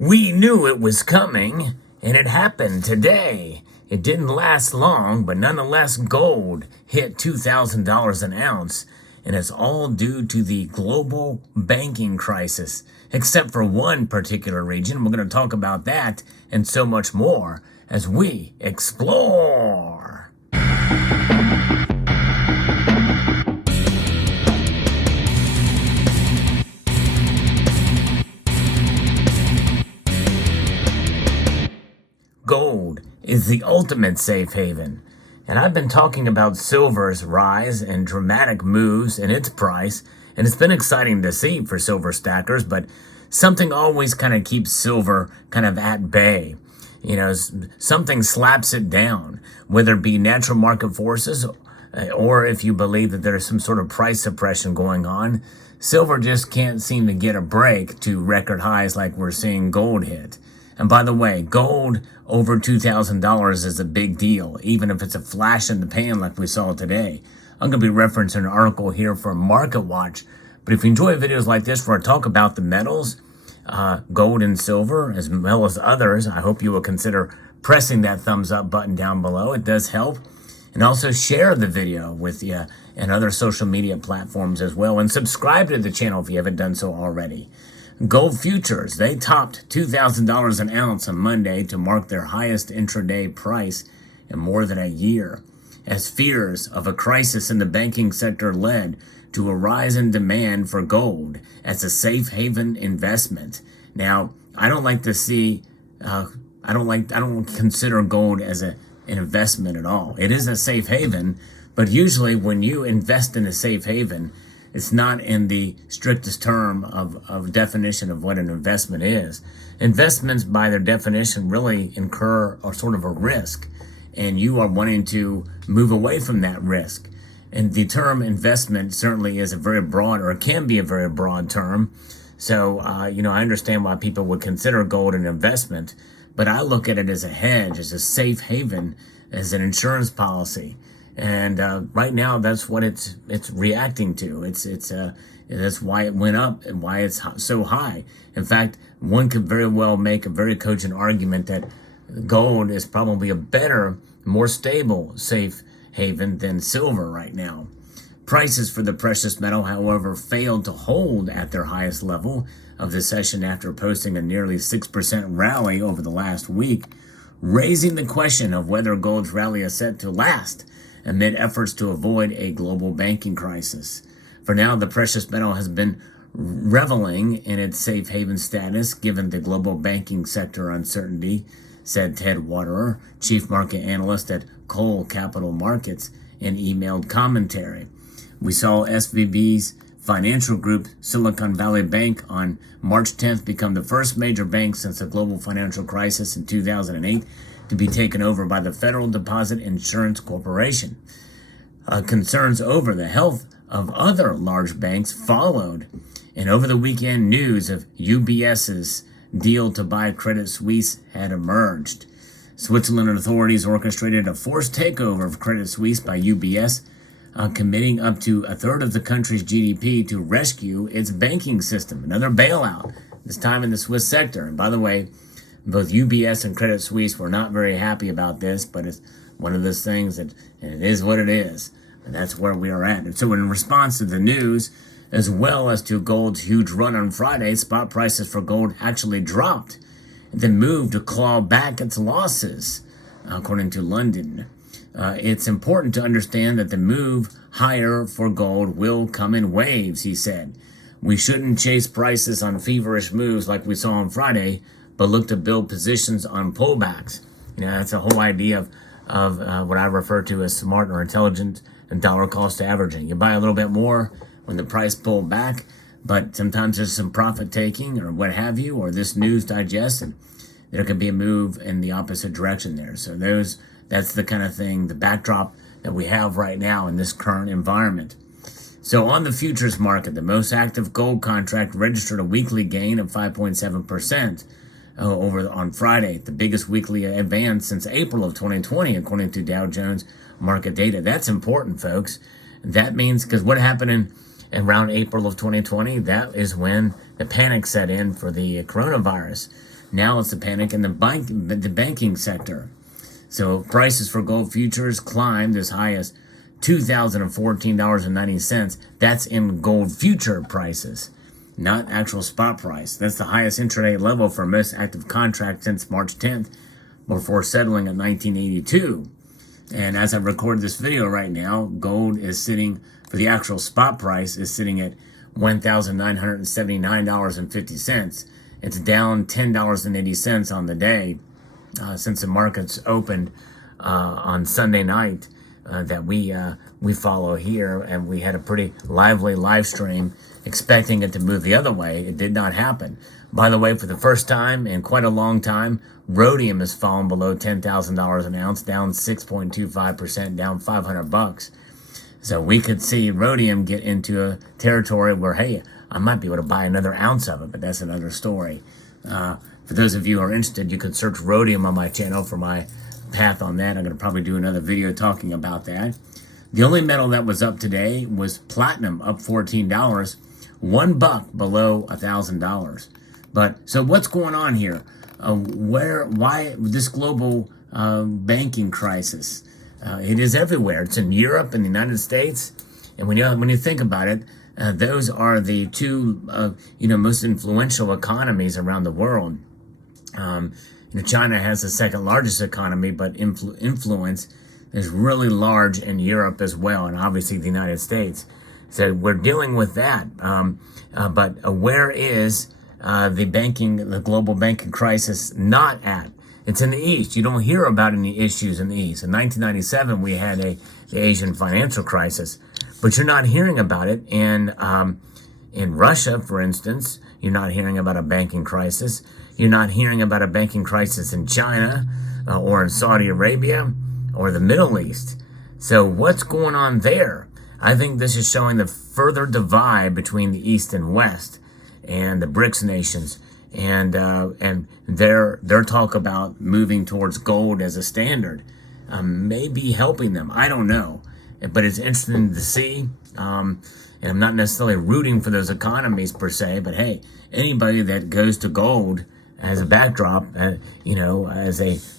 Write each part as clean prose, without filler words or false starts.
We knew it was coming, and it happened today. It didn't last long, but nonetheless, gold hit $2,000 an ounce, and it's all due to the global banking crisis, except for one particular region. We're going to talk about that and so much more as we explore. Gold is the ultimate safe haven, and I've been talking about silver's rise and dramatic moves in its price, and it's been exciting to see for silver stackers, but something always kind of keeps silver kind of at bay. You know, something slaps it down, whether it be natural market forces or if you believe that there's some sort of price suppression going on. Silver just can't seem to get a break to record highs like we're seeing gold hit. And by the way, gold over $2,000 is a big deal, even if it's a flash in the pan like we saw today. I'm going to be referencing an article here from Market Watch. But if you enjoy videos like this where I talk about the metals, gold and silver, as well as others, I hope you will consider pressing that thumbs up button down below. It does help. And also share the video with you and other social media platforms as well. And subscribe to the channel if you haven't done so already. Gold futures, they topped $2,000 an ounce on Monday to mark their highest intraday price in more than a year, as fears of a crisis in the banking sector led to a rise in demand for gold as a safe haven investment. Now, I don't consider gold as an investment at all. It is a safe haven, but usually when you invest in a safe haven, it's not in the strictest term of definition of what an investment is. Investments, by their definition, really incur a sort of a risk, and you are wanting to move away from that risk. And the term investment certainly is a very broad, or can be a very broad term. So, I understand why people would consider gold an investment, but I look at it as a hedge, as a safe haven, as an insurance policy. And right now, that's what it's reacting to. That's why it went up and why it's so high. In fact, one could very well make a very cogent argument that gold is probably a better, more stable, safe haven than silver right now. Prices for the precious metal, however, failed to hold at their highest level of the session after posting a nearly 6% rally over the last week, raising the question of whether gold's rally is set to last amid efforts to avoid a global banking crisis. For now, the precious metal has been reveling in its safe haven status given the global banking sector uncertainty, said Ted Waterer, chief market analyst at Cole Capital Markets, in emailed commentary. We saw SVB's financial group, Silicon Valley Bank, on March 10th become the first major bank since the global financial crisis in 2008 to be taken over by the Federal Deposit Insurance Corporation. Concerns over the health of other large banks followed, and over the weekend, news of UBS's deal to buy Credit Suisse had emerged. Switzerland authorities orchestrated a forced takeover of Credit Suisse by UBS, committing up to a third of the country's GDP to rescue its banking system. Another bailout, this time in the Swiss sector. And by the way, both UBS and Credit Suisse were not very happy about this, but it's one of those things that it is what it is. And that's where we are at. And so in response to the news, as well as to gold's huge run on Friday, spot prices for gold actually dropped and then moved to claw back its losses, according to London. It's important to understand that the move higher for gold will come in waves, he said. We shouldn't chase prices on feverish moves like we saw on Friday, but look to build positions on pullbacks. That's the whole idea of what I refer to as smart or intelligent and dollar cost averaging. You buy a little bit more when the price pulled back, but sometimes there's some profit taking or what have you, or this news digests, and there could be a move in the opposite direction there. So that's the kind of thing, the backdrop that we have right now in this current environment. So on the futures market, the most active gold contract registered a weekly gain of 5.7%. On Friday, the biggest weekly advance since April of 2020, according to Dow Jones market data. That's important, folks. That means, because what happened in around April of 2020, that is when the panic set in for the coronavirus. Now it's the panic in the banking sector. So prices for gold futures climbed as high as $2,014.90. That's in gold future prices, not actual spot price. That's the highest intraday level for most active contracts since March 10th, before settling at 1982. And as I record this video right now, gold is sitting, for the actual spot price, is sitting at $1,979.50. It's down $10.80 on the day since the markets opened on Sunday night that we follow here, and we had a pretty lively live stream expecting it to move the other way. It did not happen. By the way, for the first time in quite a long time, rhodium has fallen below $10,000 an ounce, down 6.25%, down $500. So we could see rhodium get into a territory where, hey, I might be able to buy another ounce of it, but that's another story. For those of you who are interested, you can search rhodium on my channel for my path on that. I'm going to probably do another video talking about that. The only metal that was up today was platinum, up $14, $1 below $1,000. But so what's going on here? Why this global banking crisis? It is everywhere. It's in Europe and the United States, and when you think about it, those are the two most influential economies around the world. China has the second largest economy, but influence is really large in Europe as well, and obviously the United States. So we're dealing with that. But where is the global banking crisis not at? It's in the East. You don't hear about any issues in the East. In 1997, we had the Asian financial crisis, but you're not hearing about it in Russia, for instance. You're not hearing about a banking crisis. You're not hearing about a banking crisis in China or in Saudi Arabia or the Middle East. So what's going on there? I think this is showing the further divide between the East and West and the BRICS nations, and their talk about moving towards gold as a standard may be helping them. I don't know, but it's interesting to see. And I'm not necessarily rooting for those economies per se, but hey, anybody that goes to gold as a backdrop, as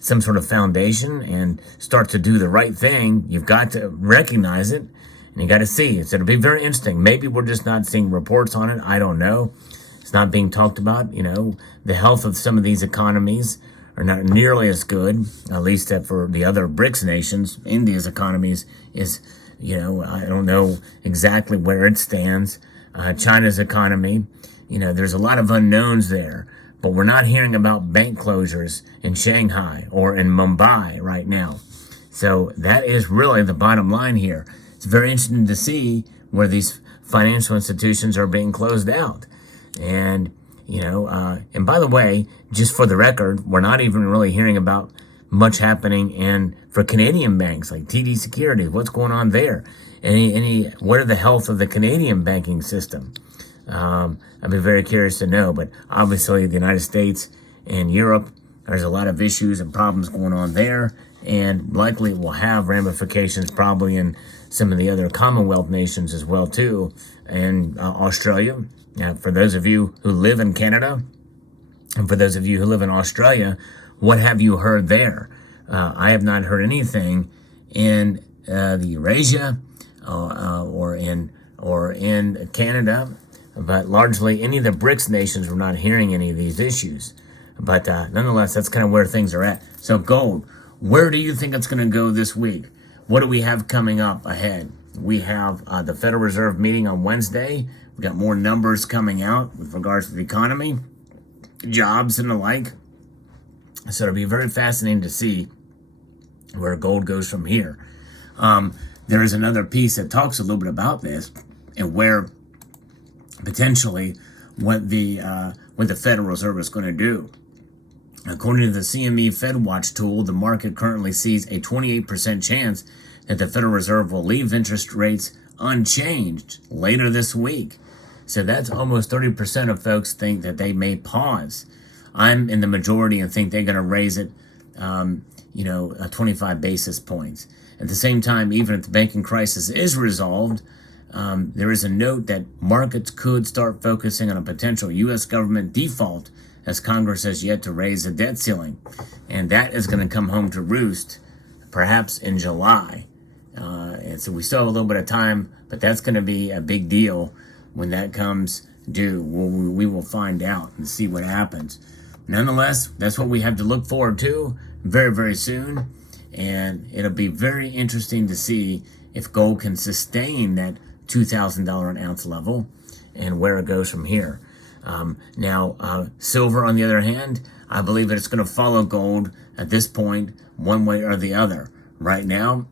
some sort of foundation and start to do the right thing, you've got to recognize it and you got to see it. So it'll be very interesting. Maybe we're just not seeing reports on it. I don't know. It's not being talked about. The health of some of these economies are not nearly as good, at least for the other BRICS nations. India's economies is, I don't know exactly where it stands. China's economy, there's a lot of unknowns there. But we're not hearing about bank closures in Shanghai or in Mumbai right now. So that is really the bottom line here. It's very interesting to see where these financial institutions are being closed out. And, and by the way, just for the record, we're not even really hearing about much happening for Canadian banks like TD Securities. What's going on there? What are the health of the Canadian banking system? I'd be very curious to know, but obviously the United States and Europe, there's a lot of issues and problems going on there, and likely will have ramifications probably in some of the other Commonwealth nations as well too, and Australia. For those of you who live in Canada, and for those of you who live in Australia, what have you heard there? I have not heard anything in the Eurasia or in Canada. But largely, any of the BRICS nations, we're not hearing any of these issues. But nonetheless, that's kind of where things are at. So gold, where do you think it's going to go this week? What do we have coming up ahead? We have the Federal Reserve meeting on Wednesday. We've got more numbers coming out with regards to the economy, jobs, and the like. So it'll be very fascinating to see where gold goes from here. There is another piece that talks a little bit about this and where potentially what the Federal Reserve is going to do. According to the CME FedWatch tool, the market currently sees a 28% chance that the Federal Reserve will leave interest rates unchanged later this week. So that's almost 30% of folks think that they may pause. I'm in the majority and think they're going to raise it, 25 basis points. At the same time, even if the banking crisis is resolved, there is a note that markets could start focusing on a potential U.S. government default as Congress has yet to raise the debt ceiling. And that is going to come home to roost perhaps in July. And so we still have a little bit of time, but that's going to be a big deal when that comes due. We will find out and see what happens. Nonetheless, that's what we have to look forward to very, very soon. And it'll be very interesting to see if gold can sustain that $2,000 an ounce level and where it goes from here. Silver, on the other hand, I believe that it's going to follow gold at this point, one way or the other. Right now,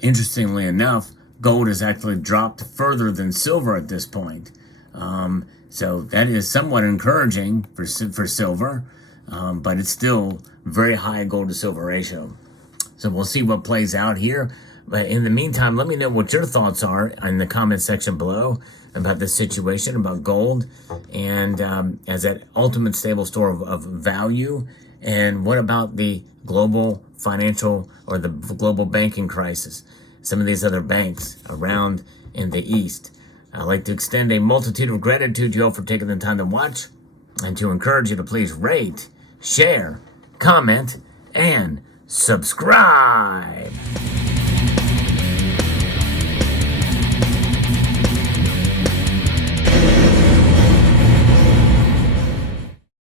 interestingly enough, gold has actually dropped further than silver at this point. So that is somewhat encouraging for silver, but it's still very high gold to silver ratio. So we'll see what plays out here. But in the meantime, let me know what your thoughts are in the comment section below about this situation, about gold, and as that ultimate stable store of value. And what about the global financial or the global banking crisis? Some of these other banks around in the East. I'd like to extend a multitude of gratitude to you all for taking the time to watch, and to encourage you to please rate, share, comment, and subscribe.